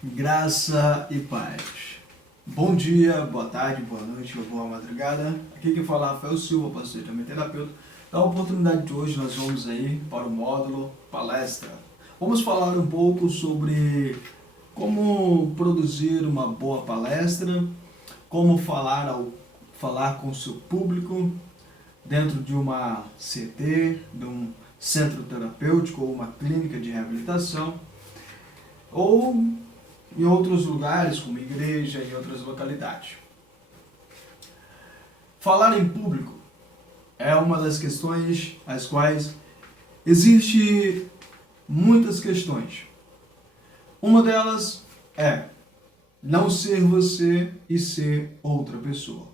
Graça e paz. Bom dia, boa tarde, boa noite ou boa madrugada. Aqui quem fala é Rafael Silva, pastor e também terapeuta. Na oportunidade de hoje nós vamos aí para o módulo palestra. Vamos falar um pouco sobre como produzir uma boa palestra, como falar com o seu público dentro de uma CT, de um centro terapêutico ou uma clínica de reabilitação, ou em outros lugares, como igreja e outras localidades. Falar em público é uma das questões as quais existe muitas questões. Uma delas é não ser você e ser outra pessoa.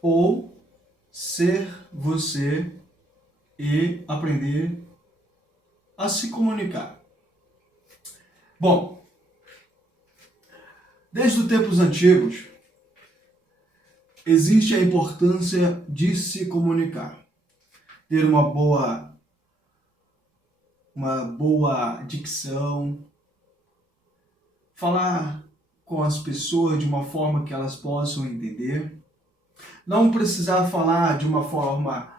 Ou ser você e aprender a se comunicar. Bom, desde os tempos antigos, existe a importância de se comunicar, ter uma boa dicção, falar com as pessoas de uma forma que elas possam entender, não precisar falar de uma forma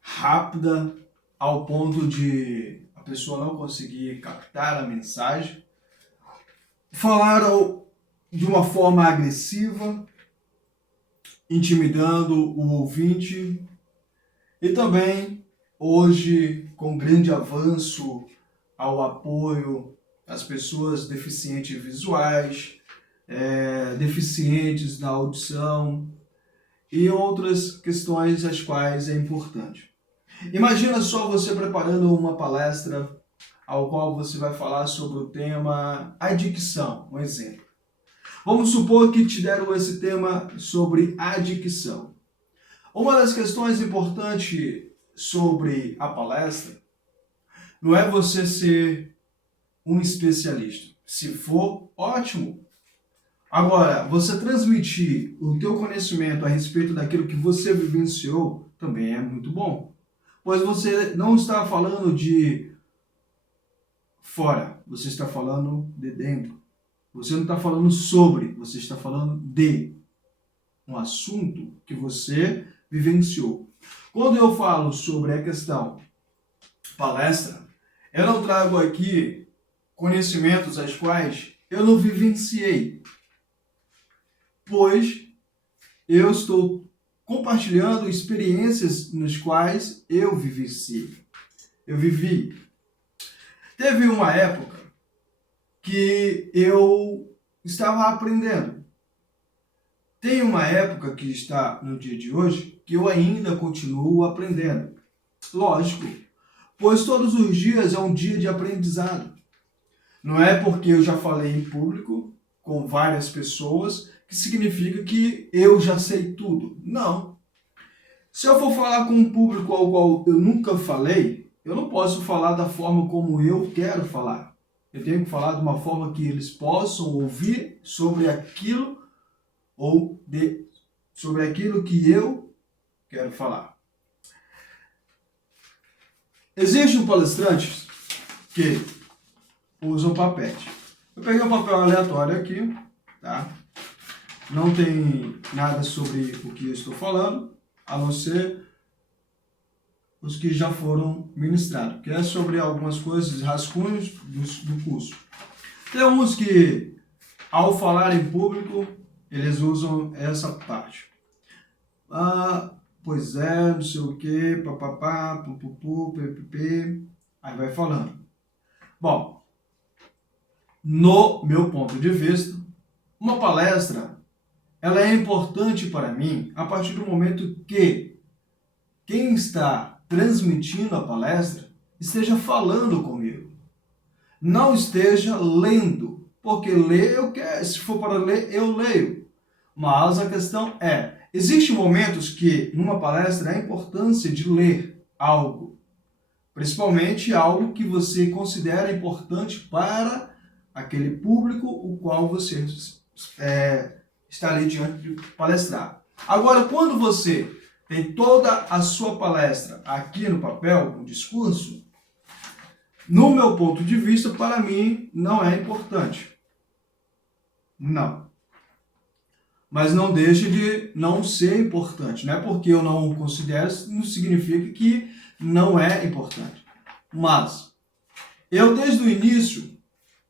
rápida ao ponto de a pessoa não conseguir captar a mensagem, falar de uma forma agressiva, intimidando o ouvinte, e também hoje com grande avanço ao apoio às pessoas deficientes visuais, deficientes da audição e outras questões as quais é importante. Imagina só você preparando uma palestra ao qual você vai falar sobre o tema adicção, um exemplo. Vamos supor que te deram esse tema sobre adicção. Uma das questões importantes sobre a palestra não é você ser um especialista. Se for, ótimo. Agora, você transmitir o teu conhecimento a respeito daquilo que você vivenciou também é muito bom. Pois você não está falando de fora, você está falando de dentro. Você não está falando sobre, você está falando de um assunto que você vivenciou. Quando eu falo sobre a questão palestra, eu não trago aqui conhecimentos as quais eu não vivenciei, pois eu estou compartilhando experiências nas quais eu vivenciei. Eu vivi. Teve uma época que eu estava aprendendo. Tem uma época que está no dia de hoje que eu ainda continuo aprendendo. Lógico, pois todos os dias é um dia de aprendizado. Não é porque eu já falei em público com várias pessoas que significa que eu já sei tudo. Não. Se eu for falar com um público ao qual eu nunca falei, eu não posso falar da forma como eu quero falar. Eu tenho que falar de uma forma que eles possam ouvir sobre aquilo sobre aquilo que eu quero falar. Existem palestrantes que usam papete. Eu peguei um papel aleatório aqui, tá? Não tem nada sobre o que eu estou falando, a não ser os que já foram ministrados, que é sobre algumas coisas, rascunhos do curso. Tem uns que, ao falar em público, eles usam essa parte. Pois é, não sei o que, papapá, pupupu, ppp, aí vai falando. Bom, no meu ponto de vista, uma palestra, ela é importante para mim a partir do momento que quem está transmitindo a palestra esteja falando comigo. Não esteja lendo, porque ler eu quero, se for para ler, eu leio. Mas a questão é, existem momentos que, numa palestra, há a importância de ler algo, principalmente algo que você considera importante para aquele público o qual você está ali diante de palestrar. Agora, quando você tem toda a sua palestra aqui no papel, no discurso, no meu ponto de vista, para mim, não é importante. Não. Mas não deixa de não ser importante. Não é porque eu não o considero, não significa que não é importante. Mas eu desde o início,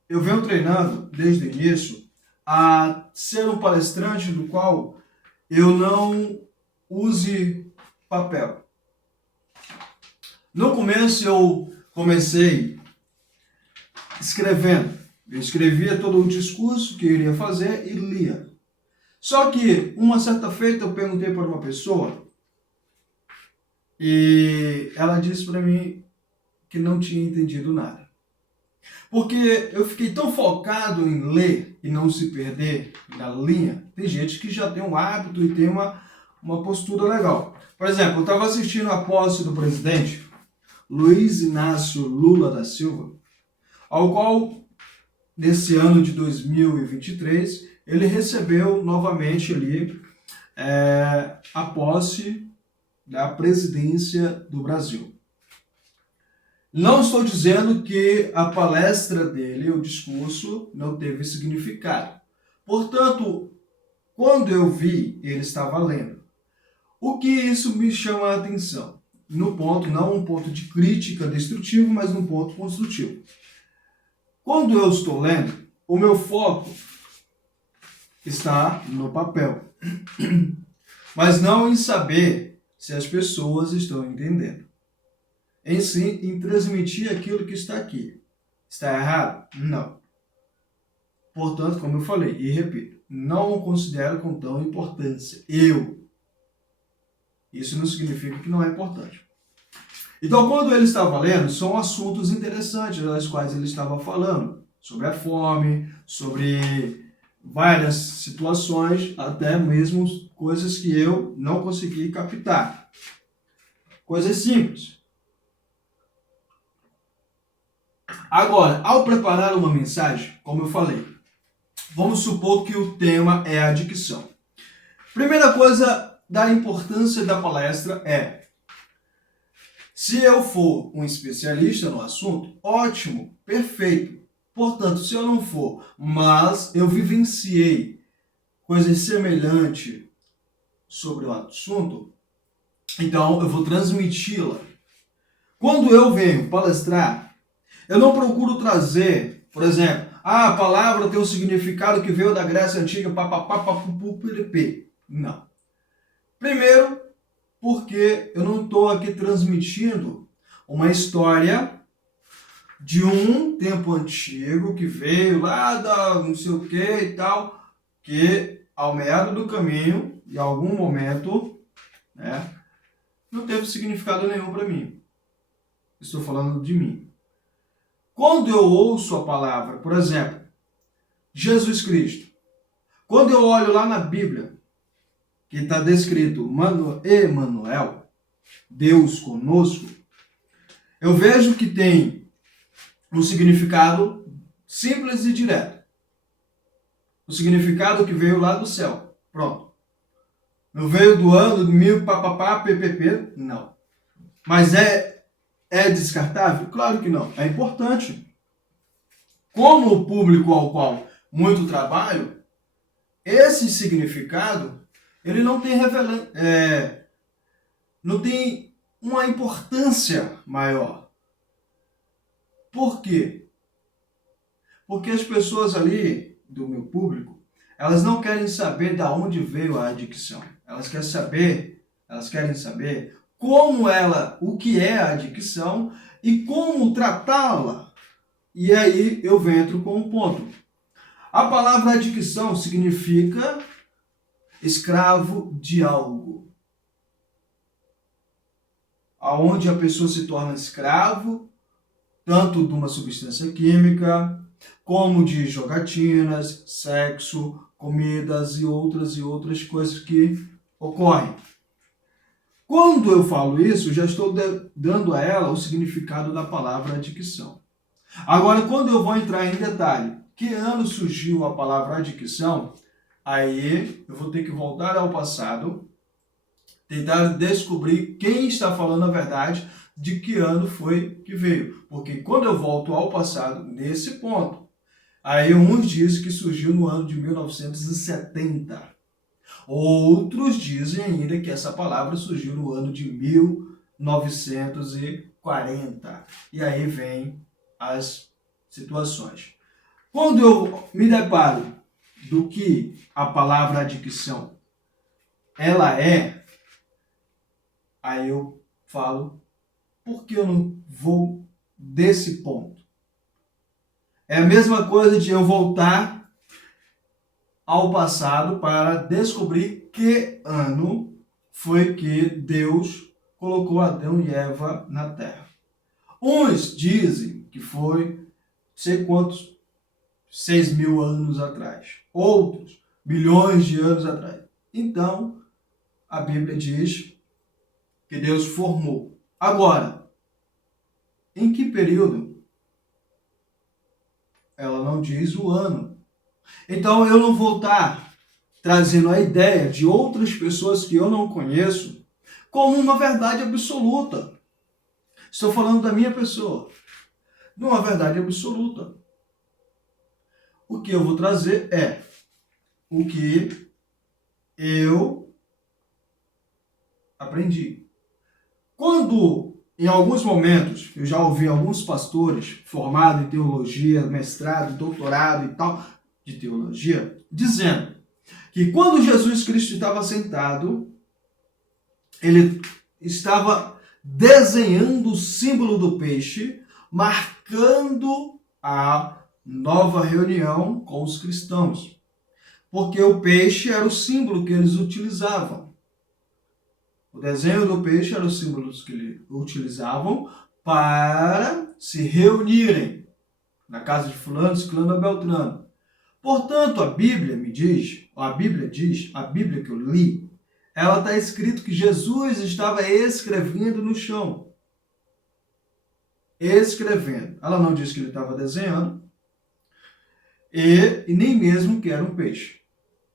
eu venho treinando desde o início a ser um palestrante do qual eu não use papel. No começo eu comecei escrevendo. Eu escrevia todo o discurso que eu iria fazer e lia. Só que, uma certa feita, eu perguntei para uma pessoa e ela disse para mim que não tinha entendido nada. Porque eu fiquei tão focado em ler e não se perder na linha. Tem gente que já tem um hábito e tem uma postura legal. Por exemplo, eu estava assistindo a posse do presidente Luiz Inácio Lula da Silva, ao qual, nesse ano de 2023, ele recebeu novamente ali a posse da presidência do Brasil. Não estou dizendo que a palestra dele, o discurso, não teve significado. Portanto, quando eu vi, ele estava lendo. O que isso me chama a atenção? No ponto, não um ponto de crítica destrutivo, mas um ponto construtivo. Quando eu estou lendo, o meu foco está no papel, mas não em saber se as pessoas estão entendendo. Em sim, em transmitir aquilo que está aqui. Está errado? Não. Portanto, como eu falei e repito, não o considero com tão importância. Isso não significa que não é importante. Então, quando ele estava lendo, são assuntos interessantes, das quais ele estava falando. Sobre a fome, sobre várias situações, até mesmo coisas que eu não consegui captar. Coisas simples. Agora, ao preparar uma mensagem, como eu falei, vamos supor que o tema é a dicção. Primeira coisa da importância da palestra é: se eu for um especialista no assunto, ótimo, perfeito. Portanto, se eu não for, mas eu vivenciei coisas semelhantes sobre o assunto, então eu vou transmiti-la. Quando eu venho palestrar, eu não procuro trazer, por exemplo, a palavra tem um significado que veio da Grécia Antiga, papapá. Não. Primeiro, porque eu não estou aqui transmitindo uma história de um tempo antigo que veio lá da não sei o que e tal, que ao meado do caminho, em algum momento, não teve significado nenhum para mim. Estou falando de mim. Quando eu ouço a palavra, por exemplo, Jesus Cristo, quando eu olho lá na Bíblia, que está descrito Emanuel, Deus conosco, eu vejo que tem um significado simples e direto. O significado que veio lá do céu. Pronto. Não veio do ano de ppp, não. Mas é descartável? Claro que não. É importante. Como o público ao qual muito trabalho, esse significado, ele não tem não tem uma importância maior. Por quê? Porque as pessoas ali do meu público, elas não querem saber de onde veio a adicção. Elas querem saber o que é a adicção e como tratá-la. E aí eu entro com um ponto. A palavra adicção significa escravo de algo. Aonde a pessoa se torna escravo, tanto de uma substância química, como de jogatinas, sexo, comidas e outras coisas que ocorrem. Quando eu falo isso, já estou dando a ela o significado da palavra adicção. Agora, quando eu vou entrar em detalhe, que ano surgiu a palavra adicção, aí eu vou ter que voltar ao passado, tentar descobrir quem está falando a verdade, de que ano foi que veio. Porque quando eu volto ao passado, nesse ponto, Aí uns dizem que surgiu no ano de 1970. Outros dizem ainda que essa palavra surgiu no ano de 1940. E aí vem as situações. Quando eu me deparo do que a palavra adicção ela é, aí eu falo, por que eu não vou desse ponto? É a mesma coisa de eu voltar ao passado para descobrir que ano foi que Deus colocou Adão e Eva na Terra. Uns dizem que foi sei quantos 6.000 anos atrás, outros bilhões de anos atrás. Então, a Bíblia diz que Deus formou. Agora, em que período? Ela não diz o ano. Então, eu não vou estar trazendo a ideia de outras pessoas que eu não conheço como uma verdade absoluta. Estou falando da minha pessoa, de uma verdade absoluta. O que eu vou trazer é o que eu aprendi. Quando, em alguns momentos, eu já ouvi alguns pastores formados em teologia, mestrado, doutorado e tal, de teologia, dizendo que quando Jesus Cristo estava sentado, ele estava desenhando o símbolo do peixe, marcando a nova reunião com os cristãos. Porque o peixe era o símbolo que eles utilizavam. O desenho do peixe era o símbolo que eles utilizavam para se reunirem na casa de fulano, ciclano, beltrano. Portanto, a Bíblia diz que eu li, ela está escrito que Jesus estava escrevendo no chão. Escrevendo. Ela não diz que ele estava desenhando e nem mesmo que era um peixe.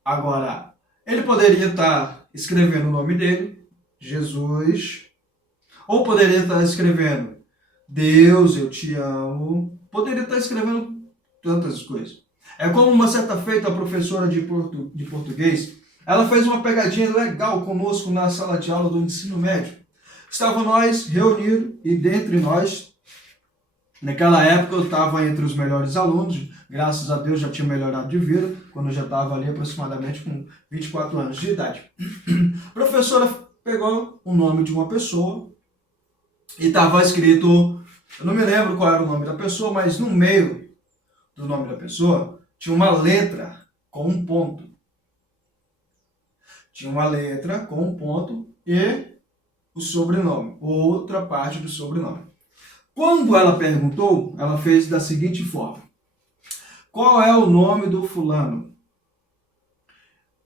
Agora, ele poderia estar escrevendo o nome dele, Jesus, ou poderia estar escrevendo Deus, eu te amo. Poderia estar escrevendo tantas coisas. É como uma certa feita a professora de português, ela fez uma pegadinha legal conosco na sala de aula do ensino médio. Estávamos nós reunidos e dentre nós, naquela época eu estava entre os melhores alunos, graças a Deus já tinha melhorado de vida, quando eu já estava ali aproximadamente com 24 anos de idade. A professora pegou o nome de uma pessoa e estava escrito, eu não me lembro qual era o nome da pessoa, mas no meio do nome da pessoa tinha uma letra com um ponto. Tinha uma letra com um ponto e o sobrenome, outra parte do sobrenome. Quando ela perguntou, ela fez da seguinte forma: qual é o nome do fulano?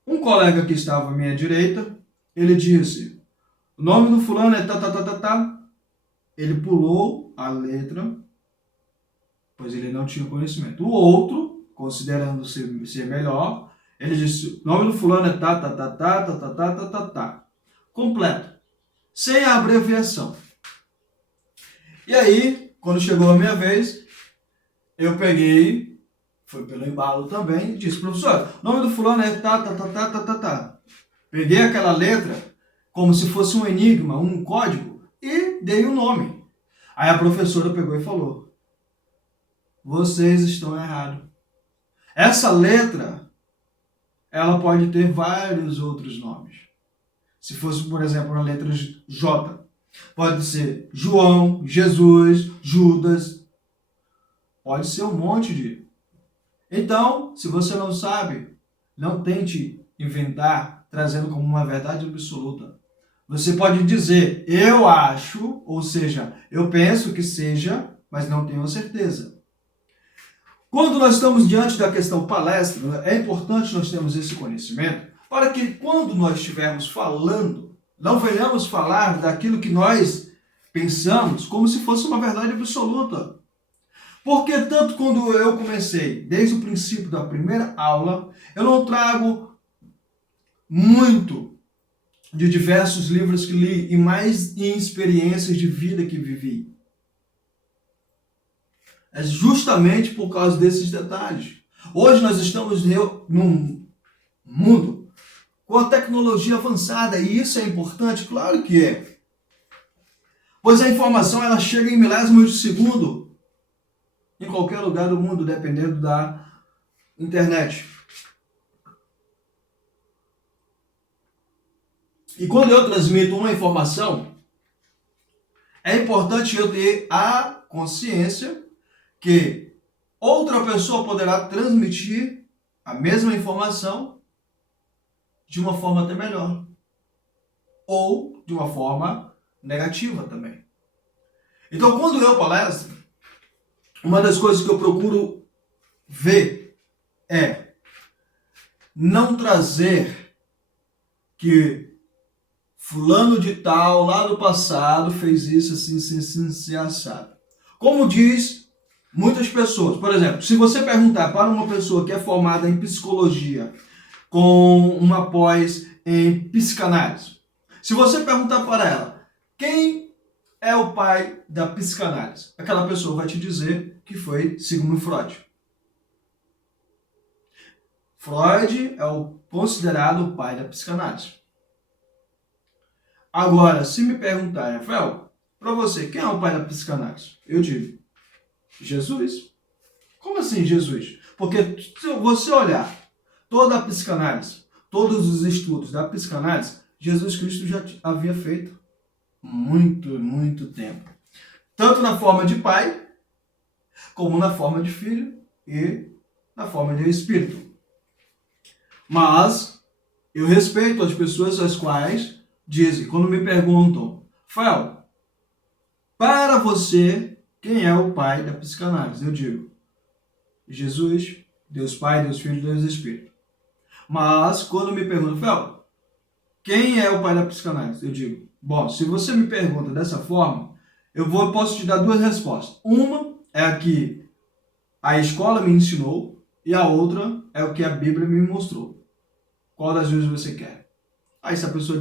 Um colega que estava à minha direita, ele disse, o nome do fulano é tá. Ele pulou a letra, pois ele não tinha conhecimento. O outro, considerando ser melhor, ele disse, o nome do fulano é tá. Completo, sem a abreviação. E aí, quando chegou a minha vez, eu peguei, foi pelo embalo também, e disse, professor, o nome do fulano é tá. Peguei aquela letra como se fosse um enigma, um código, e dei o nome. Aí a professora pegou e falou, vocês estão errados. Essa letra, ela pode ter vários outros nomes. Se fosse, por exemplo, a letra J, pode ser João, Jesus, Judas, pode ser um monte de... Então, se você não sabe, não tente inventar, trazendo como uma verdade absoluta. Você pode dizer, eu acho, ou seja, eu penso que seja, mas não tenho certeza. Quando nós estamos diante da questão palestra, é importante nós termos esse conhecimento para que quando nós estivermos falando, não venhamos falar daquilo que nós pensamos como se fosse uma verdade absoluta. Porque tanto quando eu comecei, desde o princípio da primeira aula, eu não trago muito de diversos livros que li e mais em experiências de vida que vivi. É justamente por causa desses detalhes. Hoje nós estamos num mundo com a tecnologia avançada e isso é importante? Claro que é. Pois a informação ela chega em milésimos de segundo em qualquer lugar do mundo, dependendo da internet. E quando eu transmito uma informação, é importante eu ter a consciência que outra pessoa poderá transmitir a mesma informação de uma forma até melhor. Ou de uma forma negativa também. Então, quando eu palestro, uma das coisas que eu procuro ver é não trazer que fulano de tal, lá do passado, fez isso assim, assado. Como diz muitas pessoas. Por exemplo, se você perguntar para uma pessoa que é formada em psicologia, com uma pós em psicanálise, se você perguntar para ela, quem é o pai da psicanálise? Aquela pessoa vai te dizer que foi Sigmund Freud. Freud é o considerado o pai da psicanálise. Agora, se me perguntarem, Rafael, para você, quem é o pai da psicanálise? Eu digo, Jesus. Como assim Jesus? Porque se você olhar toda a psicanálise, todos os estudos da psicanálise, Jesus Cristo já havia feito muito tempo. Tanto na forma de pai, como na forma de filho e na forma de espírito. Mas eu respeito as pessoas as quais dizem, quando me perguntam, Rafael, para você, quem é o pai da psicanálise? Eu digo, Jesus, Deus Pai, Deus Filho, Deus Espírito. Mas, quando me perguntam, Rafael, quem é o pai da psicanálise? Eu digo, bom, se você me pergunta dessa forma, posso te dar duas respostas. Uma é a que a escola me ensinou e a outra é o que a Bíblia me mostrou. Qual das duas você quer? Aí se a pessoa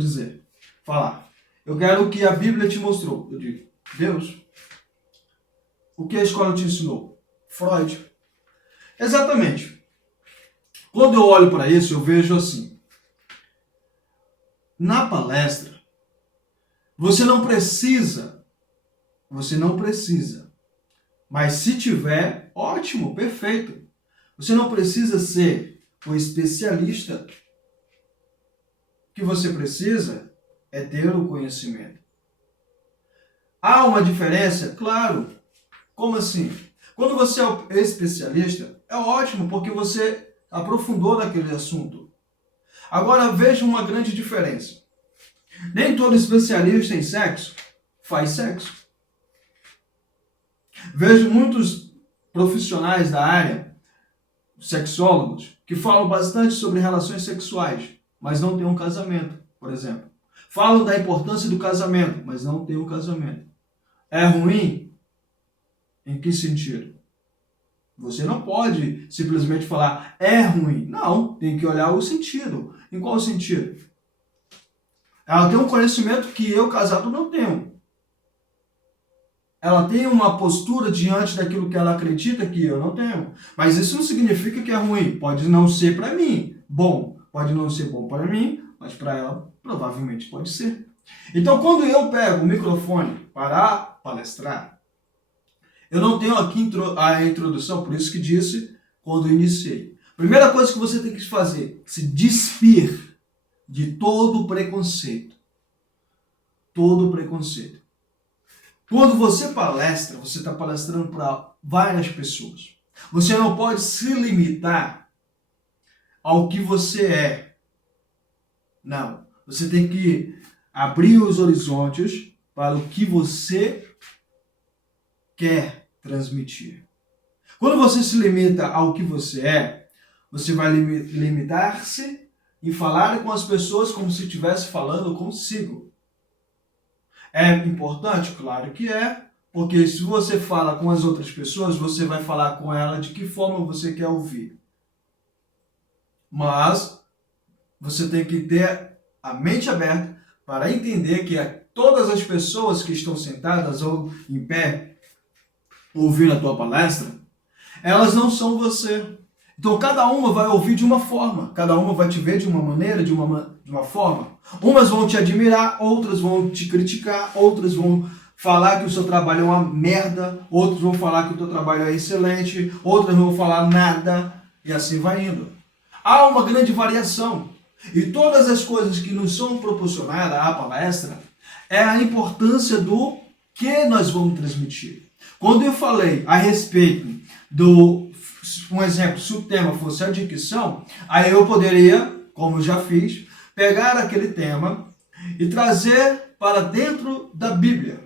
falar, eu quero o que a Bíblia te mostrou. Eu digo, Deus. O que a escola te ensinou? Freud. Exatamente. Quando eu olho para isso, eu vejo assim. Na palestra, você não precisa, mas se tiver, ótimo, perfeito. Você não precisa ser o especialista. O que você precisa é ter o conhecimento. Há uma diferença? Claro. Como assim? Quando você é especialista, é ótimo, porque você aprofundou naquele assunto. Agora veja uma grande diferença. Nem todo especialista em sexo faz sexo. Vejo muitos profissionais da área, sexólogos, que falam bastante sobre relações sexuais, mas não têm um casamento, por exemplo. Falam da importância do casamento, mas não têm um casamento. É ruim? Em que sentido? Você não pode simplesmente falar é ruim. Não, tem que olhar o sentido. Em qual sentido? Ela tem um conhecimento que eu, casado, não tenho. Ela tem uma postura diante daquilo que ela acredita que eu não tenho. Mas isso não significa que é ruim. Pode não ser para mim bom. Pode não ser bom para mim, mas para ela provavelmente pode ser. Então, quando eu pego o microfone para palestrar, eu não tenho aqui a introdução, por isso que disse quando eu iniciei. Primeira coisa que você tem que fazer, se despir de todo preconceito. Todo preconceito. Quando você palestra, você está palestrando para várias pessoas. Você não pode se limitar ao que você é. Não. Você tem que abrir os horizontes para o que você quer transmitir. Quando você se limita ao que você é, você vai limitar-se e falar com as pessoas como se estivesse falando consigo. É importante? Claro que é, porque se você fala com as outras pessoas, você vai falar com ela de que forma você quer ouvir. Mas você tem que ter a mente aberta para entender que todas as pessoas que estão sentadas ou em pé, ouvindo a tua palestra, elas não são você. Então cada uma vai ouvir de uma forma, cada uma vai te ver de uma maneira, de uma forma. Umas vão te admirar, outras vão te criticar, outras vão falar que o seu trabalho é uma merda, outros vão falar que o teu trabalho é excelente, outras vão falar nada, e assim vai indo. Há uma grande variação. E todas as coisas que nos são proporcionadas à palestra é a importância do que nós vamos transmitir. Quando eu falei a respeito do, um exemplo, se o tema fosse a dicção, aí eu poderia, como eu já fiz, pegar aquele tema e trazer para dentro da Bíblia.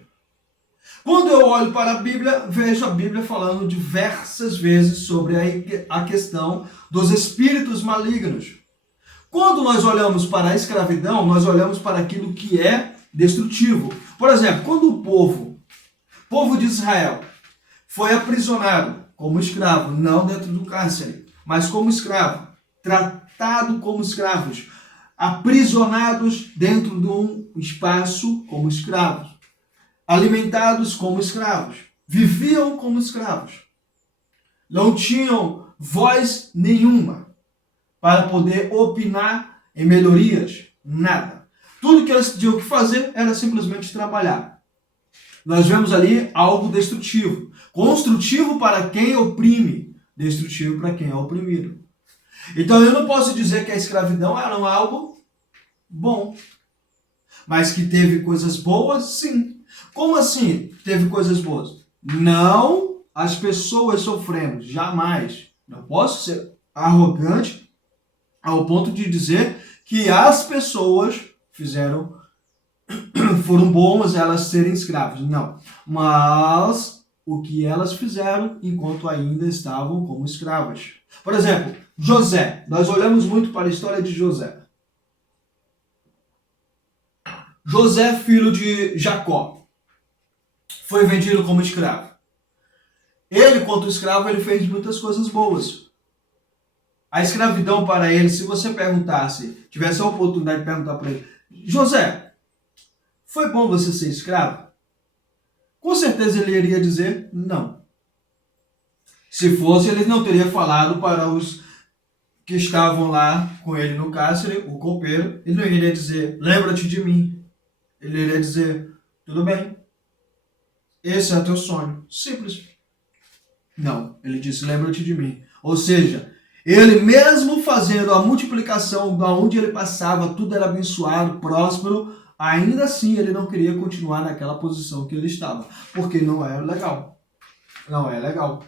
Quando eu olho para a Bíblia, vejo a Bíblia falando diversas vezes sobre a questão dos espíritos malignos. Quando nós olhamos para a escravidão, nós olhamos para aquilo que é destrutivo. Por exemplo, quando o povo de Israel, foi aprisionado como escravo, não dentro do cárcere, mas como escravo, tratado como escravos, aprisionados dentro de um espaço como escravos, alimentados como escravos, viviam como escravos, não tinham voz nenhuma para poder opinar em melhorias, nada. Tudo que eles tinham que fazer era simplesmente trabalhar. Nós vemos ali algo destrutivo, construtivo para quem oprime, destrutivo para quem é oprimido. Então eu não posso dizer que a escravidão era algo bom, mas que teve coisas boas, sim. Como assim teve coisas boas? Não as pessoas sofrendo, jamais. Não posso ser arrogante ao ponto de dizer que as pessoas foram boas elas serem escravas. Não. Mas o que elas fizeram enquanto ainda estavam como escravas. Por exemplo, José. Nós olhamos muito para a história de José. José, filho de Jacó, foi vendido como escravo. Ele, quanto escravo, ele fez muitas coisas boas. A escravidão para ele, se você perguntasse, tivesse a oportunidade de perguntar para ele, José, foi bom você ser escravo? Com certeza ele iria dizer não. Se fosse, ele não teria falado para os que estavam lá com ele no cárcere, o copeiro, ele não iria dizer, lembra-te de mim. Ele iria dizer, tudo bem, esse é o teu sonho. Simples. Não, ele disse, lembra-te de mim. Ou seja, ele mesmo fazendo a multiplicação, da onde ele passava, tudo era abençoado, próspero, ainda assim ele não queria continuar naquela posição que ele estava, porque não era legal. Não é legal.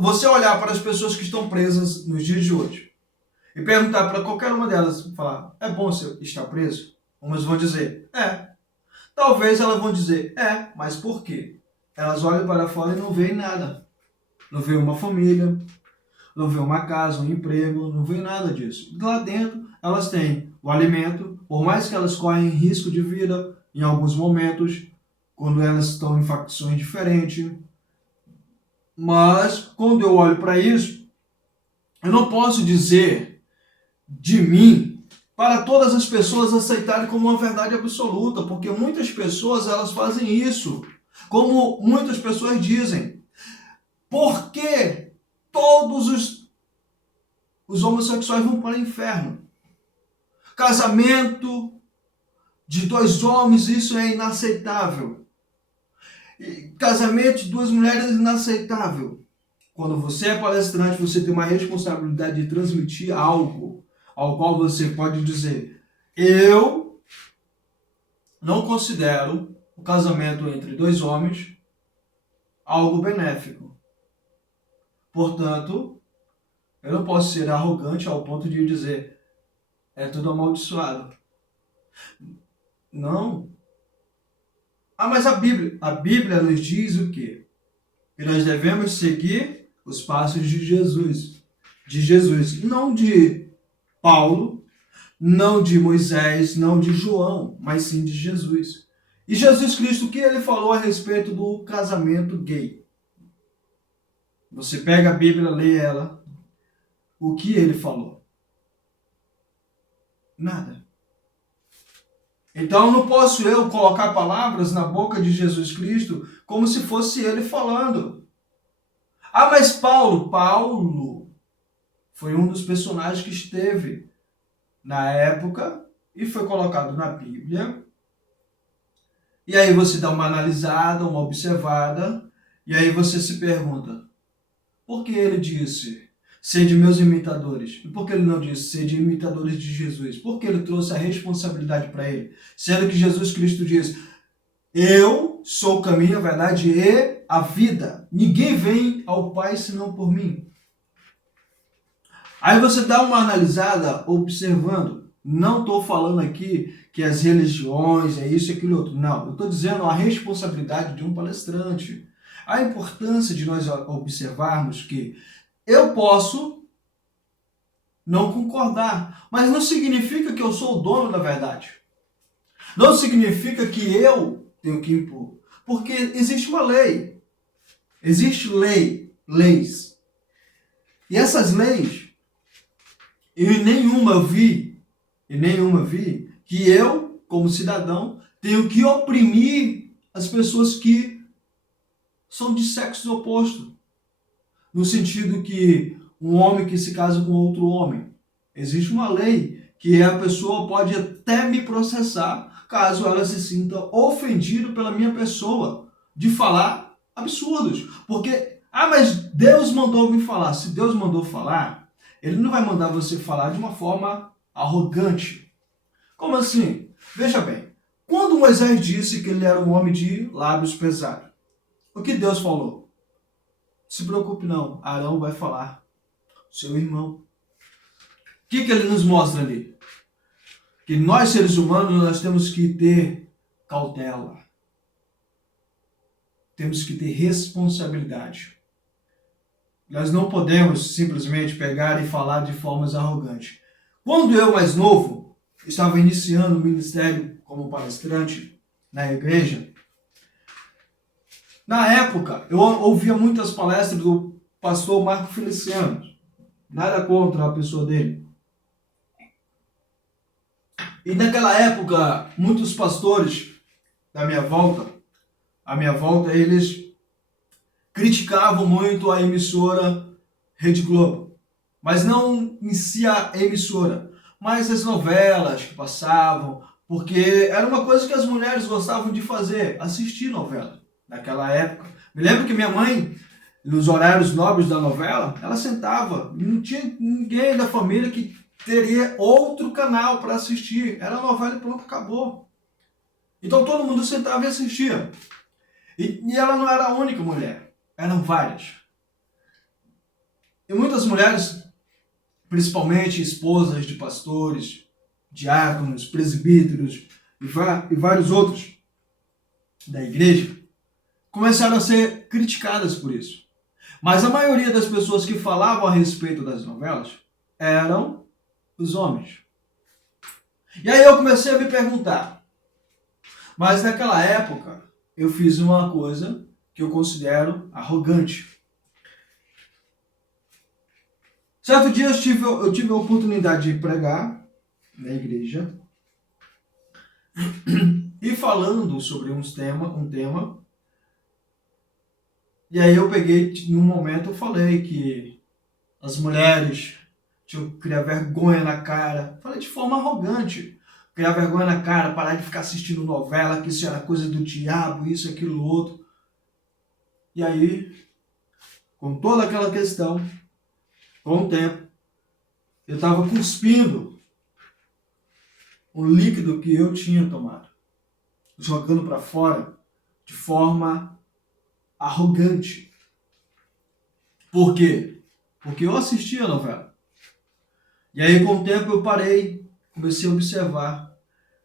Você olhar para as pessoas que estão presas nos dias de hoje e perguntar para qualquer uma delas, falar, é bom você estar preso? Umas vão dizer, é. Talvez elas vão dizer, é, mas por quê? Elas olham para fora e não veem nada. Não veem uma família, não veem uma casa, um emprego, não veem nada disso. Lá dentro, elas têm o alimento, por mais que elas correm risco de vida em alguns momentos, quando elas estão em facções diferentes. Mas, quando eu olho para isso, eu não posso dizer de mim para todas as pessoas aceitarem como uma verdade absoluta, porque muitas pessoas elas fazem isso, como muitas pessoas dizem. Por que todos os homossexuais vão para o inferno? Casamento de dois homens, isso é inaceitável. Casamento de duas mulheres é inaceitável. Quando você é palestrante, você tem uma responsabilidade de transmitir algo ao qual você pode dizer, eu não considero o casamento entre dois homens algo benéfico. Portanto, eu não posso ser arrogante ao ponto de dizer, é tudo amaldiçoado. Não. Ah, mas a Bíblia nos diz o quê? Que nós devemos seguir os passos de Jesus. De Jesus, não de Paulo, não de Moisés, não de João, mas sim de Jesus. E Jesus Cristo, o que ele falou a respeito do casamento gay? Você pega a Bíblia, lê ela, o que ele falou? Nada. Então não posso eu colocar palavras na boca de Jesus Cristo como se fosse ele falando. Ah, mas Paulo foi um dos personagens que esteve na época e foi colocado na Bíblia. E aí você dá uma analisada, uma observada, e aí você se pergunta, por que ele disse, sede meus imitadores? E por que ele não disse, sede imitadores de Jesus? Por que ele trouxe a responsabilidade para ele? Sendo que Jesus Cristo diz, eu sou o caminho, a verdade e a vida. Ninguém vem ao Pai senão por mim. Aí você dá uma analisada observando. Não estou falando aqui que as religiões é isso e aquilo outro. Não, eu estou dizendo a responsabilidade de um palestrante. A importância de nós observarmos que eu posso não concordar, mas não significa que eu sou o dono da verdade. Não significa que eu tenho que impor. Porque existe uma lei. Existe leis. E essas leis, em nenhuma vi que eu, como cidadão, tenho que oprimir as pessoas que são de sexo oposto. No sentido que um homem que se casa com outro homem. Existe uma lei que a pessoa pode até me processar caso ela se sinta ofendida pela minha pessoa de falar absurdos. Porque, mas Deus mandou me falar. Se Deus mandou falar, ele não vai mandar você falar de uma forma arrogante. Como assim? Veja bem, quando Moisés disse que ele era um homem de lábios pesados, o que Deus falou? Se preocupe não, Arão vai falar, seu irmão. O que ele nos mostra ali? Que nós, seres humanos, nós temos que ter cautela. Temos que ter responsabilidade. Nós não podemos simplesmente pegar e falar de formas arrogantes. Quando eu, mais novo, estava iniciando o ministério como palestrante na igreja, na época, eu ouvia muitas palestras do pastor Marco Feliciano. Nada contra a pessoa dele. E naquela época, muitos pastores à minha volta, eles criticavam muito a emissora Rede Globo. Mas não em si a emissora, mas as novelas que passavam, porque era uma coisa que as mulheres gostavam de fazer, assistir novela. Naquela época. Me lembro que minha mãe, nos horários nobres da novela, ela sentava, não tinha ninguém da família que teria outro canal para assistir. Era a novela e pronto, acabou. Então todo mundo sentava e assistia. E ela não era a única mulher, eram várias. E muitas mulheres, principalmente esposas de pastores, diáconos, presbíteros e vários outros da igreja, começaram a ser criticadas por isso. Mas a maioria das pessoas que falavam a respeito das novelas eram os homens. E aí eu comecei a me perguntar, mas naquela época eu fiz uma coisa que eu considero arrogante. Certo dia eu tive a oportunidade de pregar na igreja e falando sobre um tema. E aí eu peguei, num momento eu falei que as mulheres tinham que criar vergonha na cara. Falei de forma arrogante. Criar vergonha na cara, parar de ficar assistindo novela, que isso era coisa do diabo, isso, aquilo, outro. E aí, com toda aquela questão, com o tempo, eu estava cuspindo o líquido que eu tinha tomado. Jogando para fora de forma arrogante. Por quê? Porque eu assistia a novela. E aí, com o tempo, eu parei, comecei a observar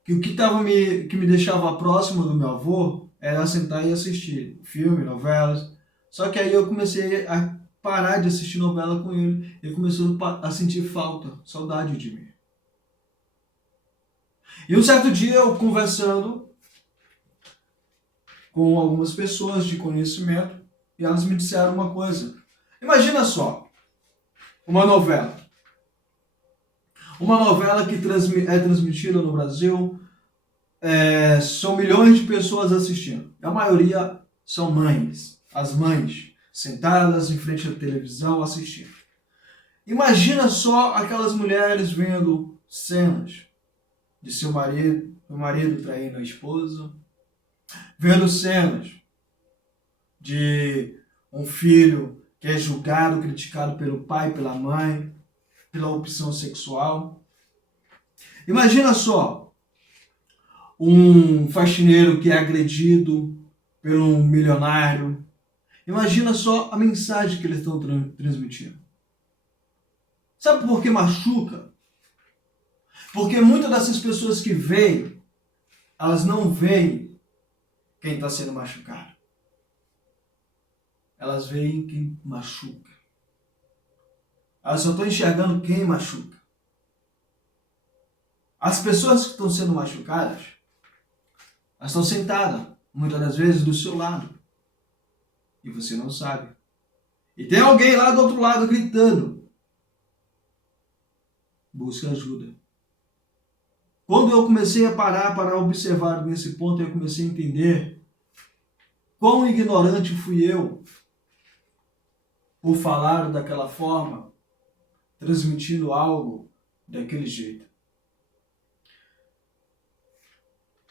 que o que me deixava próximo do meu avô era sentar e assistir filme, novelas. Só que aí eu comecei a parar de assistir novela com ele. Ele começou a sentir falta, saudade de mim. E um certo dia, eu conversando com algumas pessoas de conhecimento, e elas me disseram uma coisa. Imagina só, uma novela. Uma novela que é transmitida no Brasil são milhões de pessoas assistindo. A maioria são mães. As mães sentadas em frente à televisão assistindo. Imagina só aquelas mulheres vendo cenas de seu marido, o marido traindo a esposa, vendo cenas de um filho que é julgado, criticado pelo pai, pela mãe, pela opção sexual. Imagina só um faxineiro que é agredido por um milionário. Imagina só a mensagem que eles estão transmitindo. Sabe por que machuca? Porque muitas dessas pessoas que veem, elas não veem quem está sendo machucado. Elas veem quem machuca. Elas só estão enxergando quem machuca. As pessoas que estão sendo machucadas, elas estão sentadas, muitas das vezes, do seu lado. E você não sabe. E tem alguém lá do outro lado gritando. Busque ajuda. Quando eu comecei a parar para observar nesse ponto, eu comecei a entender quão ignorante fui eu por falar daquela forma, transmitindo algo daquele jeito.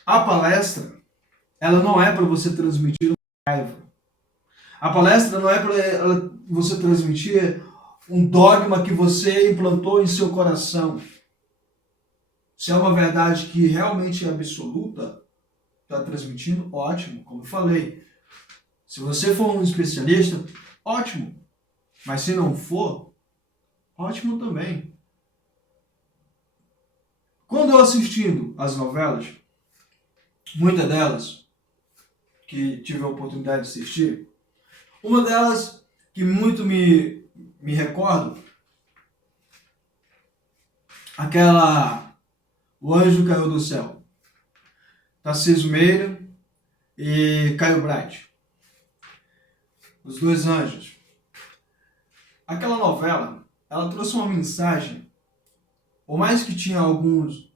A palestra, ela não é para você transmitir raiva. A palestra não é para você transmitir um dogma que você implantou em seu coração. Se é uma verdade que realmente é absoluta, está transmitindo, ótimo, como eu falei. Se você for um especialista, ótimo. Mas se não for, ótimo também. Quando eu assistindo as novelas, muitas delas que tive a oportunidade de assistir, uma delas que muito me recordo, aquela O Anjo Caiu do Céu, Tarcísio Meira e Caio Bright, os dois anjos. Aquela novela, ela trouxe uma mensagem, por mais que tinha algumas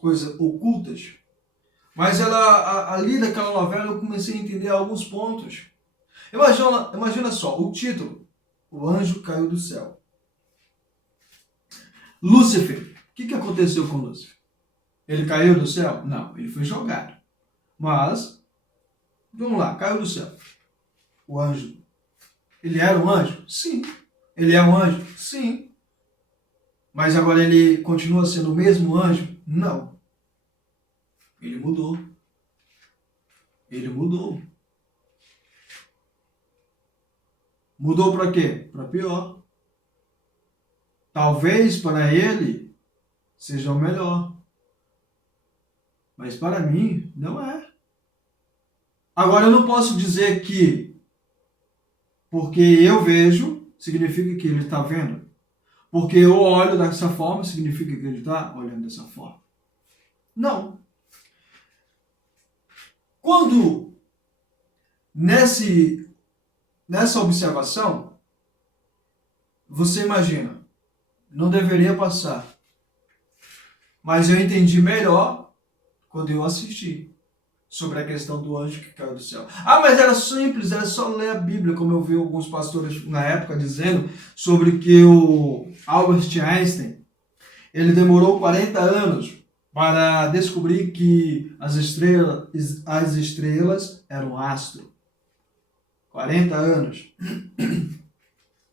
coisas ocultas, mas ali daquela novela eu comecei a entender alguns pontos. Imagina só, o título, O Anjo Caiu do Céu. Lúcifer, o que aconteceu com Lúcifer? Ele caiu do céu? Não, ele foi jogado. Mas, vamos lá, caiu do céu. O anjo, ele era um anjo? Sim. Ele é um anjo? Sim. Mas agora ele continua sendo o mesmo anjo? Não. Ele mudou. Ele mudou. Mudou para quê? Para pior. Talvez para ele seja o melhor. Mas para mim, não é. Agora eu não posso dizer que porque eu vejo, significa que ele está vendo. Porque eu olho dessa forma, significa que ele está olhando dessa forma. Não. Quando nessa observação, você imagina, não deveria passar. Mas eu entendi melhor quando eu assisti sobre a questão do anjo que caiu do céu. Ah, mas era simples, era só ler a Bíblia, como eu vi alguns pastores na época dizendo sobre que o Albert Einstein, ele demorou 40 anos para descobrir que as estrelas eram astro. 40 anos.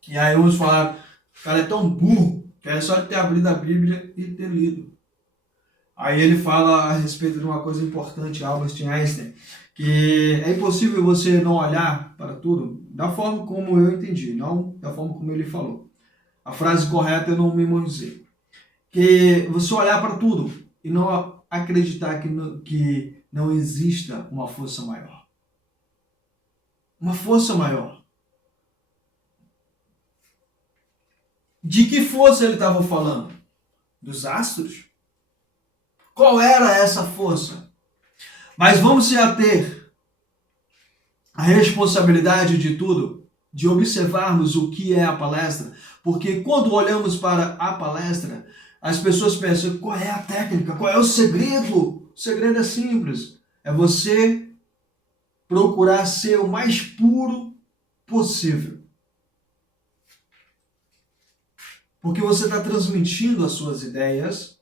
E aí uns falaram, o cara é tão burro, que é só ter abrido a Bíblia e ter lido. Aí ele fala a respeito de uma coisa importante, Albert Einstein, que é impossível você não olhar para tudo da forma como eu entendi, não da forma como ele falou. A frase correta eu não memorizei. Que você olhar para tudo e não acreditar que não exista uma força maior. Uma força maior. De que força ele estava falando? Dos astros? Qual era essa força? Mas vamos se ater à responsabilidade de tudo, de observarmos o que é a palestra, porque quando olhamos para a palestra, as pessoas pensam, qual é a técnica, qual é o segredo O segredo é simples. É você procurar ser o mais puro possível. Porque você está transmitindo as suas ideias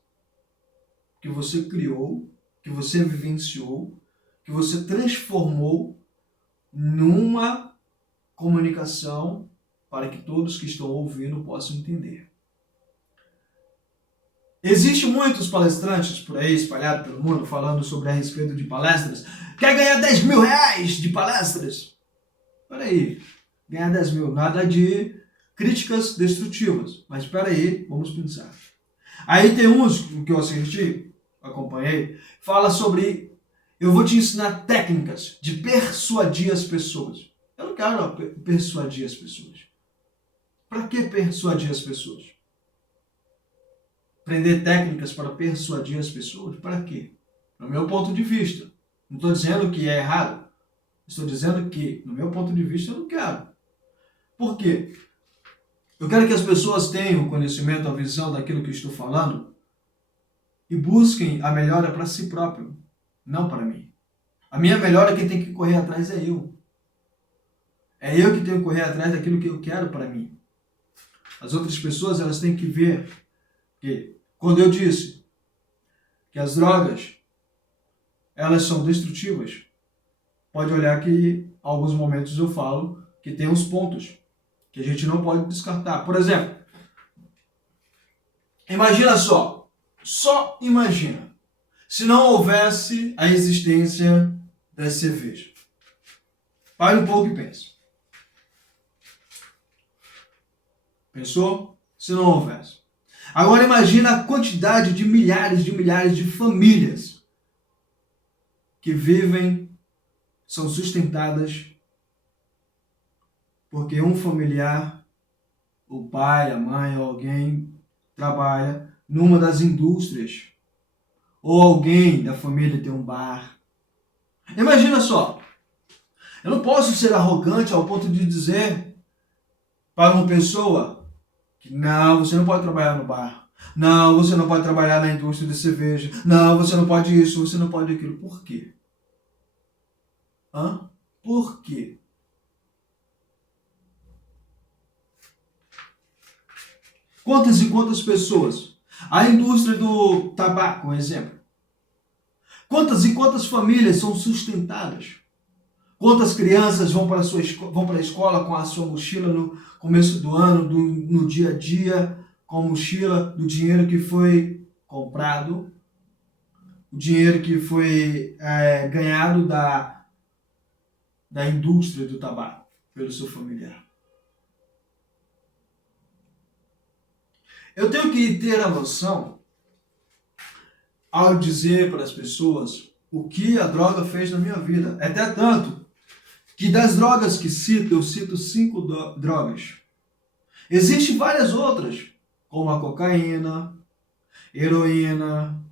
que você criou, que você vivenciou, que você transformou numa comunicação para que todos que estão ouvindo possam entender. Existem muitos palestrantes por aí, espalhados pelo mundo, falando sobre a respeito de palestras. Quer ganhar 10 mil reais de palestras? Peraí, ganhar 10 mil, nada de críticas destrutivas. Mas peraí, vamos pensar. Aí tem uns que eu assisti, acompanhei, fala sobre, eu vou te ensinar técnicas de persuadir as pessoas. Eu não quero persuadir as pessoas. Para que persuadir as pessoas? Aprender técnicas para persuadir as pessoas? Para quê? No meu ponto de vista. Não estou dizendo que é errado. Estou dizendo que, no meu ponto de vista, eu não quero. Por quê? Eu quero que as pessoas tenham conhecimento, a visão daquilo que estou falando e busquem a melhora para si próprio, não para mim. A minha melhora, quem tem que correr atrás é eu. É eu que tenho que correr atrás daquilo que eu quero para mim. As outras pessoas, elas têm que ver que, quando eu disse que as drogas, elas são destrutivas, pode olhar que em alguns momentos eu falo que tem uns pontos que a gente não pode descartar. Por exemplo, imagina só imagina, se não houvesse a existência da cerveja. Pare um pouco e pense. Pensou? Se não houvesse. Agora imagina a quantidade de milhares de famílias que vivem, são sustentadas porque um familiar, o pai, a mãe ou alguém trabalha numa das indústrias, ou alguém da família tem um bar. Imagina só, eu não posso ser arrogante ao ponto de dizer para uma pessoa que não, você não pode trabalhar no bar, não, você não pode trabalhar na indústria de cerveja, não, você não pode isso, você não pode aquilo. Por quê? Por quê? Quantas e quantas pessoas? A indústria do tabaco, um exemplo. Quantas e quantas famílias são sustentadas? Quantas crianças vão para a escola com a sua mochila no começo do ano, no dia a dia, com a mochila do dinheiro que foi comprado, o dinheiro que foi ganhado da indústria do tabaco pelo seu familiar? Eu tenho que ter a noção, ao dizer para as pessoas o que a droga fez na minha vida. Até tanto que das drogas que cito, eu cito 5 drogas. Existem várias outras, como a cocaína, heroína,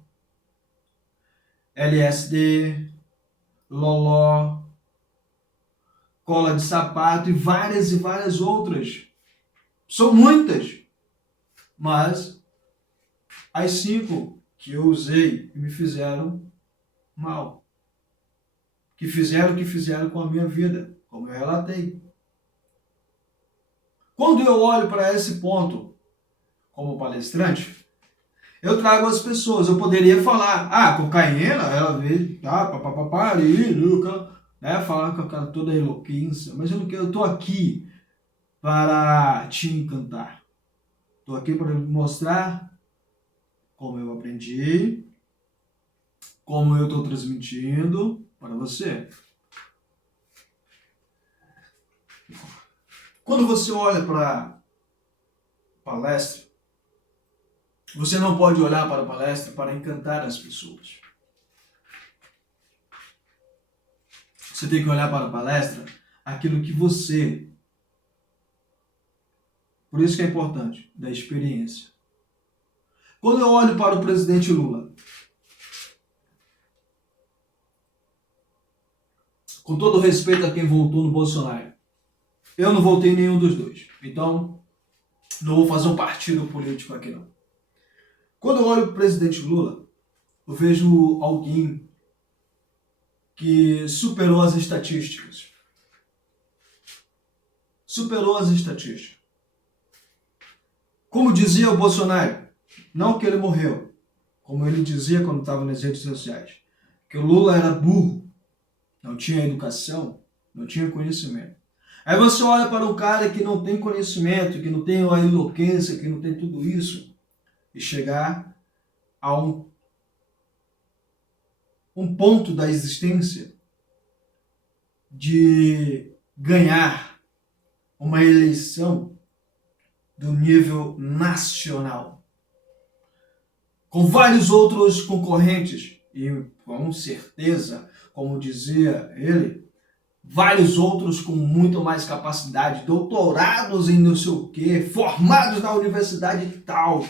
LSD, loló, cola de sapato e várias outras. São muitas, mas as 5 que eu usei e me fizeram mal. Que fizeram com a minha vida, como eu relatei. Quando eu olho para esse ponto, como palestrante, eu trago as pessoas. Eu poderia falar, cocaína, ela veio, né, falar com a cara toda eloquência, mas eu não quero, eu estou aqui para te encantar. Estou aqui para mostrar como eu aprendi, como eu estou transmitindo para você. Quando você olha para palestra, você não pode olhar para a palestra para encantar as pessoas. Você tem que olhar para a palestra aquilo que você... Por isso que é importante, da experiência. Quando eu olho para o presidente Lula, com todo respeito a quem votou no Bolsonaro, eu não votei em nenhum dos dois. Então, não vou fazer um partido político aqui não. Quando eu olho para o presidente Lula, eu vejo alguém que superou as estatísticas. Superou as estatísticas. Como dizia o Bolsonaro, não que ele morreu, como ele dizia quando estava nas redes sociais, que o Lula era burro, não tinha educação, não tinha conhecimento. Aí você olha para um cara que não tem conhecimento, que não tem a eloquência, que não tem tudo isso, e chegar a um ponto da existência de ganhar uma eleição do nível nacional, com vários outros concorrentes, e com certeza, como dizia ele, vários outros com muito mais capacidade, doutorados em não sei o quê, formados na universidade tal.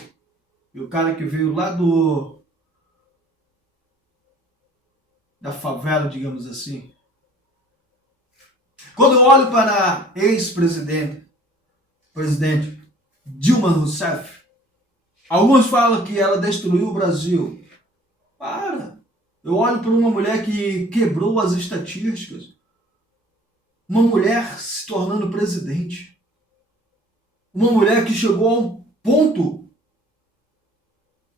E o cara que veio lá da favela, digamos assim. Quando eu olho para a ex-presidente Dilma Rousseff, alguns falam que ela destruiu o Brasil. Para! Eu olho para uma mulher que quebrou as estatísticas. Uma mulher se tornando presidente. Uma mulher que chegou a um ponto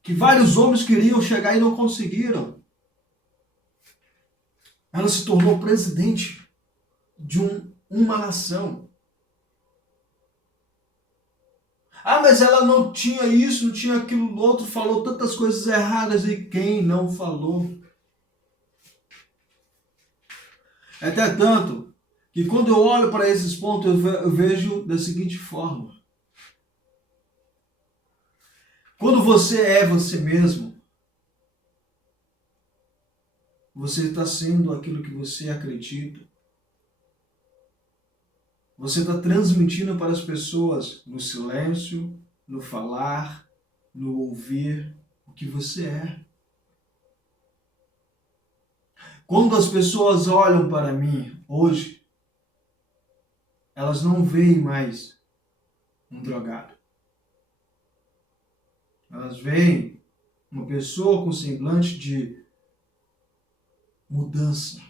que vários homens queriam chegar e não conseguiram. Ela se tornou presidente de uma nação. Ah, mas ela não tinha isso, não tinha aquilo outro, falou tantas coisas erradas. E quem não falou? Até tanto que quando eu olho para esses pontos, eu vejo da seguinte forma. Quando você é você mesmo, você está sendo aquilo que você acredita. Você está transmitindo para as pessoas, no silêncio, no falar, no ouvir, o que você é. Quando as pessoas olham para mim hoje, elas não veem mais um drogado. Elas veem uma pessoa com semblante de mudança.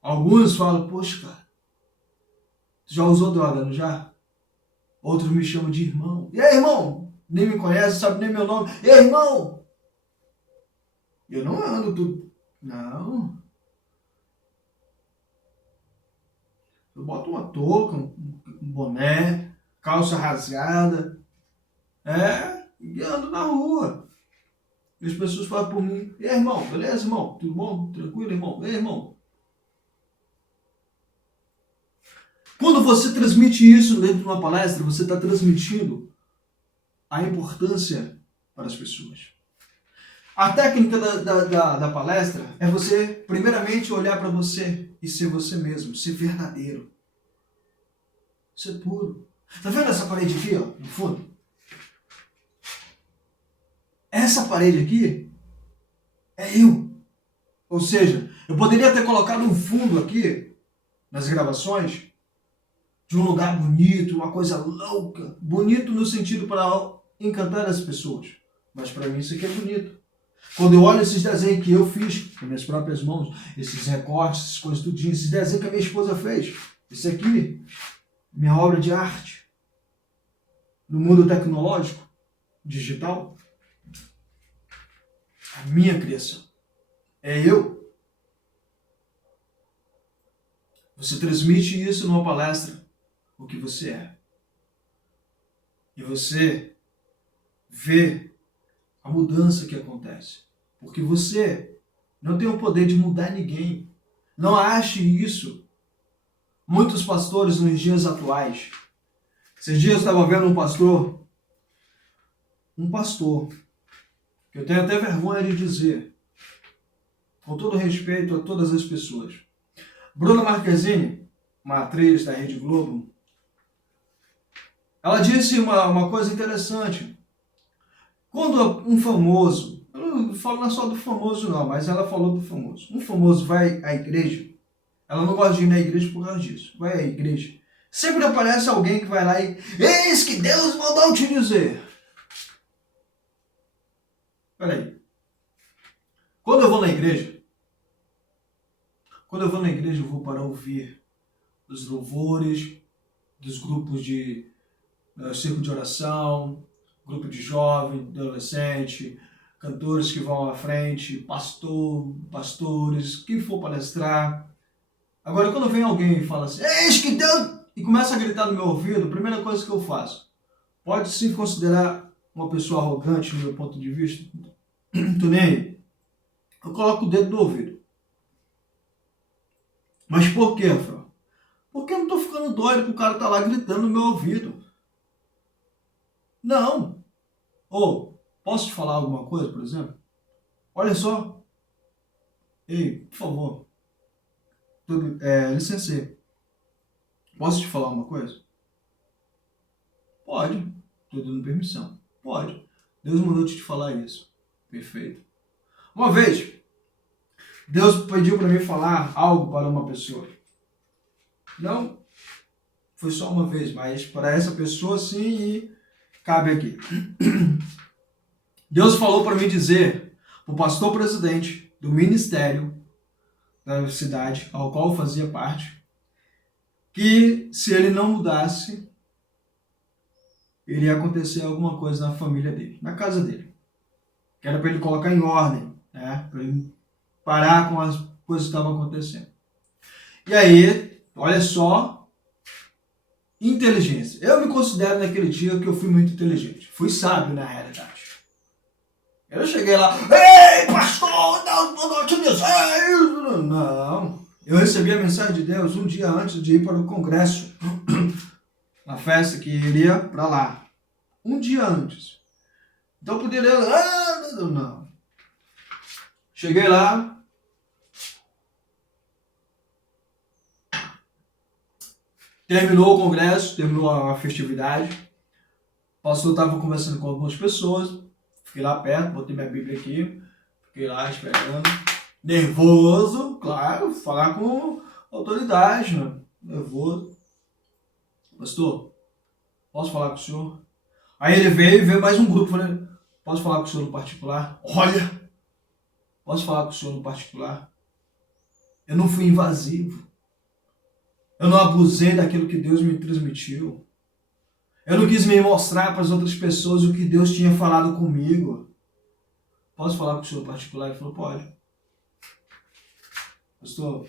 Alguns falam, poxa, cara, tu já usou droga, não já? Outros me chamam de irmão. E aí, irmão? Nem me conhece, sabe nem meu nome. E aí, irmão? Eu não ando tudo. Não. Eu boto uma touca, um boné, calça rasgada. E ando na rua. E as pessoas falam por mim, e aí, irmão, beleza, irmão? Tudo bom? Tranquilo, irmão? E aí, irmão? Quando você transmite isso dentro de uma palestra, você está transmitindo a importância para as pessoas. A técnica da palestra é você, primeiramente, olhar para você e ser você mesmo, ser verdadeiro. Ser puro. Tá vendo essa parede aqui, ó, no fundo? Essa parede aqui é eu. Ou seja, eu poderia ter colocado um fundo aqui, nas gravações, de um lugar bonito, uma coisa louca. Bonito no sentido para encantar as pessoas. Mas para mim isso aqui é bonito. Quando eu olho esses desenhos que eu fiz com minhas próprias mãos, esses recortes, essas coisas tudinho, esses desenhos que a minha esposa fez, isso aqui, minha obra de arte, no mundo tecnológico, digital, a minha criação. É eu. Você transmite isso numa palestra, o que você é. E você vê a mudança que acontece. Porque você não tem o poder de mudar ninguém. Não ache isso. Muitos pastores nos dias atuais. Esses dias eu estava vendo um pastor, que eu tenho até vergonha de dizer, com todo respeito a todas as pessoas. Bruna Marquezine, uma atriz da Rede Globo, ela disse uma coisa interessante. Quando um famoso, eu não falo só do famoso não, mas ela falou do famoso. Um famoso vai à igreja, ela não gosta de ir na igreja por causa disso. Vai à igreja, sempre aparece alguém que vai lá e eis que Deus mandou te dizer. Peraí. Quando eu vou na igreja, eu vou para ouvir os louvores, dos grupos de círculo de oração, grupo de jovem, adolescente, cantores que vão à frente, pastores, quem for palestrar. Agora, quando vem alguém e fala assim, eis que Deus, e começa a gritar no meu ouvido, a primeira coisa que eu faço, pode se considerar uma pessoa arrogante no meu ponto de vista, tô nem aí. Eu coloco o dedo no ouvido. Mas por quê, Rafael? Porque eu não tô ficando doido pro cara tá lá gritando no meu ouvido. Não. Ou, posso te falar alguma coisa, por exemplo? Olha só. Ei, por favor. Licenciei. Posso te falar uma coisa? Pode. Tô dando permissão. Pode. Deus mandou te falar isso. Perfeito. Uma vez, Deus pediu para mim falar algo para uma pessoa. Não foi só uma vez, mas para essa pessoa sim e cabe aqui. Deus falou para mim dizer para o pastor presidente do ministério da cidade ao qual eu fazia parte, que se ele não mudasse, iria acontecer alguma coisa na família dele, na casa dele. Que era para ele colocar em ordem, né? Para ele parar com as coisas que estavam acontecendo. E aí, olha só, inteligência. Eu me considero naquele dia que eu fui muito inteligente. Fui sábio na realidade. Eu cheguei lá, ei, pastor, não te dizer. Não. Eu recebi a mensagem de Deus um dia antes de ir para o congresso, na festa que iria para lá. Um dia antes. Então eu poderia... Não. Cheguei lá. Terminou o congresso, terminou a festividade. O pastor estava conversando com algumas pessoas. Fiquei lá perto, botei minha Bíblia aqui. Fiquei lá esperando. Nervoso, claro, falar com autoridade, né? Nervoso. Pastor, posso falar com o senhor? Aí ele veio mais um grupo. Falei, posso falar com o senhor no particular? Olha, posso falar com o senhor no particular? Eu não fui invasivo. Eu não abusei daquilo que Deus me transmitiu. Eu não quis me mostrar para as outras pessoas o que Deus tinha falado comigo. Posso falar com o senhor particular? Ele falou, pode. Pastor,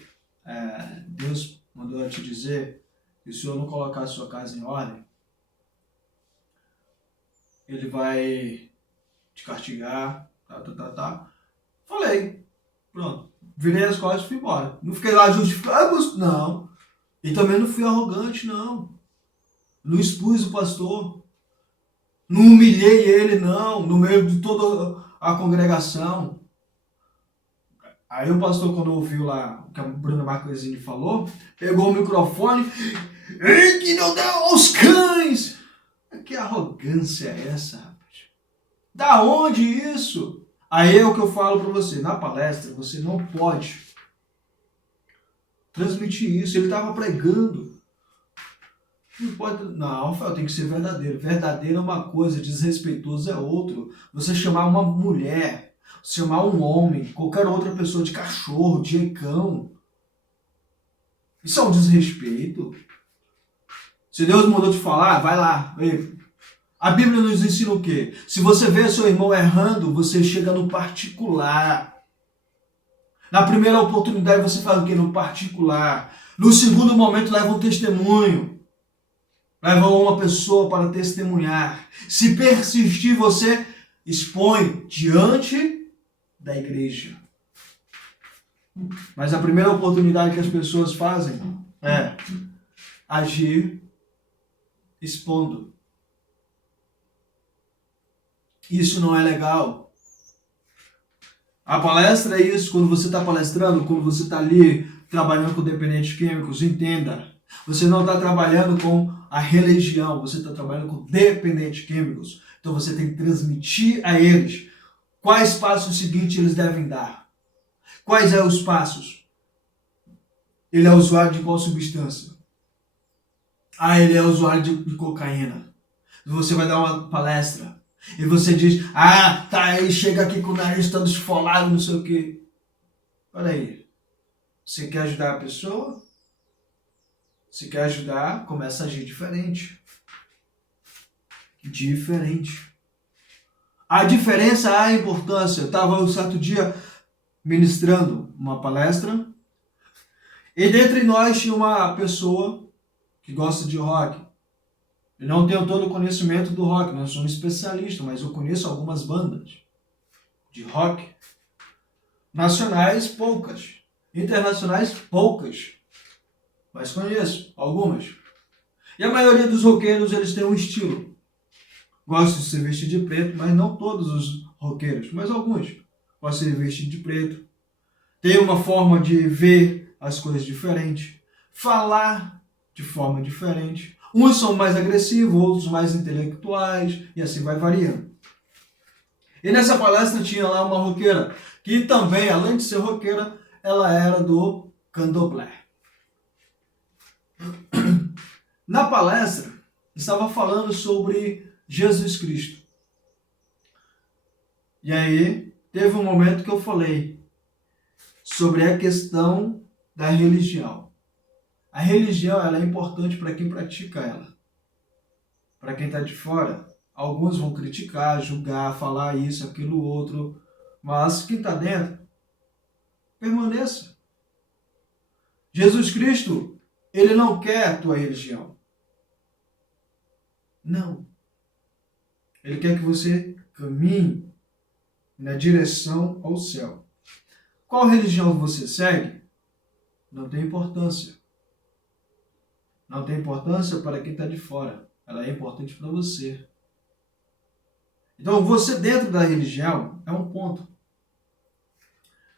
Deus mandou eu te dizer que se o senhor não colocar a sua casa em ordem, ele vai te castigar, tá. Falei, pronto. Virei as costas e fui embora. Não fiquei lá justificando, não. E também não fui arrogante, não. Não expus o pastor. Não humilhei ele, não, no meio de toda a congregação. Aí o pastor, quando ouviu lá o que a Bruna Marquezine falou, pegou o microfone e que não deu aos cães. Que arrogância é essa, rapaz? Da onde isso? Aí é o que eu falo para você. Na palestra, você não pode transmitir isso. Ele estava pregando. Não pode. Não, Rafael, tem que ser verdadeiro. Verdadeiro é uma coisa, desrespeitoso é outro. Você chamar uma mulher, chamar um homem, qualquer outra pessoa de cachorro, de cão. Isso é um desrespeito. Se Deus mandou te falar, vai lá. A Bíblia nos ensina o quê? Se você vê seu irmão errando, você chega no particular. Na primeira oportunidade você faz o quê? No particular. No segundo momento leva um testemunho. Leva uma pessoa para testemunhar. Se persistir, você expõe diante da igreja. Mas a primeira oportunidade que as pessoas fazem é agir expondo. Isso não é legal. A palestra é isso. Quando você está palestrando, quando você está ali trabalhando com dependentes químicos, entenda. Você não está trabalhando com a religião, você está trabalhando com dependentes químicos. Então você tem que transmitir a eles quais passos seguintes eles devem dar. Quais são os passos? Ele é usuário de qual substância? Ele é usuário de cocaína. Você vai dar uma palestra. E você diz, ah, tá aí, chega aqui com o nariz todo esfolado, não sei o quê. Olha aí, você quer ajudar a pessoa? Se quer ajudar, começa a agir diferente. Diferente. A diferença, a importância. Eu estava um certo dia ministrando uma palestra e dentre nós tinha uma pessoa que gosta de rock. Eu não tenho todo o conhecimento do rock, não sou um especialista, mas eu conheço algumas bandas de rock. Nacionais, poucas. Internacionais, poucas. Mas conheço algumas. E a maioria dos roqueiros, eles têm um estilo. Gostam de se vestir de preto, mas não todos os roqueiros, mas alguns gostam de se vestir de preto. Tem uma forma de ver as coisas diferente. Falar de forma diferente. Uns são mais agressivos, outros mais intelectuais, e assim vai variando. E nessa palestra tinha lá uma roqueira, que também, além de ser roqueira, ela era do candomblé. Na palestra, estava falando sobre Jesus Cristo. E aí, teve um momento que eu falei sobre a questão da religião. A religião ela é importante para quem pratica ela. Para quem está de fora, alguns vão criticar, julgar, falar isso, aquilo, outro. Mas quem está dentro, permaneça. Jesus Cristo, ele não quer a tua religião. Não. Ele quer que você caminhe na direção ao céu. Qual religião você segue? Não tem importância. Não tem importância para quem está de fora. Ela é importante para você. Então, você dentro da religião é um ponto.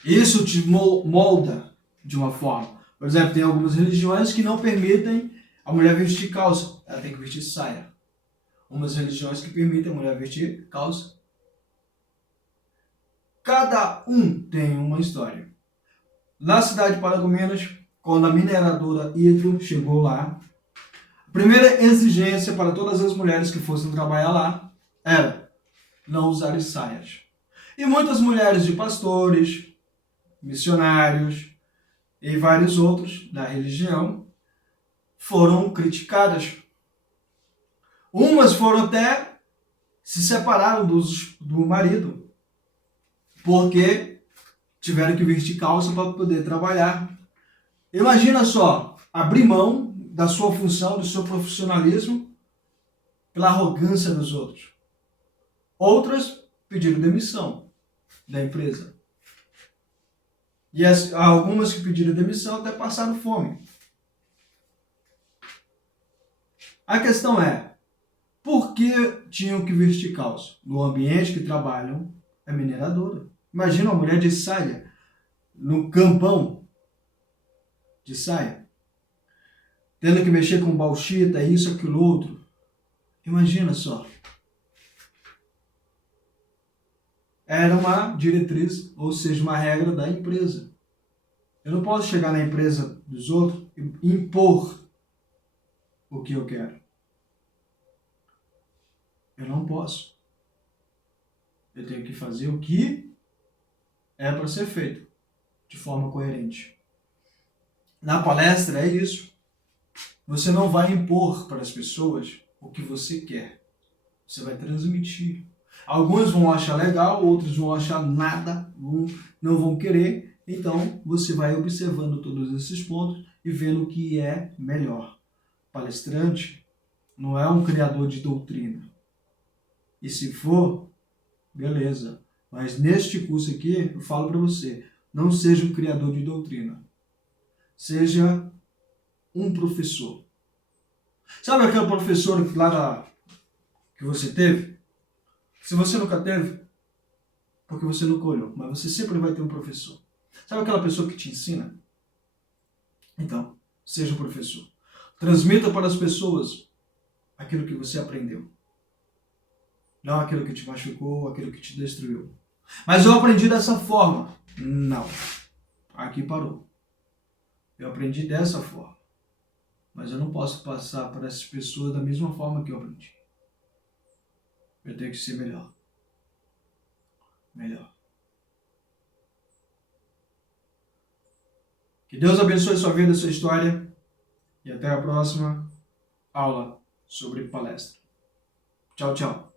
Isso te molda de uma forma. Por exemplo, tem algumas religiões que não permitem a mulher vestir calça. Ela tem que vestir saia. Umas religiões que permitem a mulher vestir calça. Cada um tem uma história. Na cidade de Paragominas, quando a mineradora Hidro chegou lá, a primeira exigência para todas as mulheres que fossem trabalhar lá era não usarem saias. E muitas mulheres de pastores, missionários e vários outros da religião foram criticadas. Umas foram até se separaram do marido, porque tiveram que vestir calça para poder trabalhar. Imagina só, abrir mão da sua função, do seu profissionalismo, pela arrogância dos outros. Outras pediram demissão da empresa. E algumas que pediram demissão até passaram fome. A questão é, por que tinham que vestir calça? No ambiente que trabalham é mineradora. Imagina uma mulher de saia, no campão de saia, tendo que mexer com bauxita, isso, aquilo, outro. Imagina só. Era uma diretriz, ou seja, uma regra da empresa. Eu não posso chegar na empresa dos outros e impor o que eu quero. Eu não posso. Eu tenho que fazer o que é para ser feito, de forma coerente. Na palestra é isso. Você não vai impor para as pessoas o que você quer. Você vai transmitir. Alguns vão achar legal, outros vão achar nada, não vão querer. Então, você vai observando todos esses pontos e vendo o que é melhor. Palestrante não é um criador de doutrina. E se for, beleza. Mas neste curso aqui, eu falo para você, não seja um criador de doutrina. Seja um professor. Sabe aquele professor lá que você teve? Se você nunca teve, porque você nunca olhou, mas você sempre vai ter um professor. Sabe aquela pessoa que te ensina? Então, seja um professor. Transmita para as pessoas aquilo que você aprendeu. Não aquilo que te machucou, aquilo que te destruiu. Mas eu aprendi dessa forma. Não. Aqui parou. Eu aprendi dessa forma. Mas eu não posso passar para essas pessoas da mesma forma que eu aprendi. eu tenho que ser melhor. Melhor. Que Deus abençoe sua vida, sua história. E até a próxima aula sobre palestra. Tchau, tchau.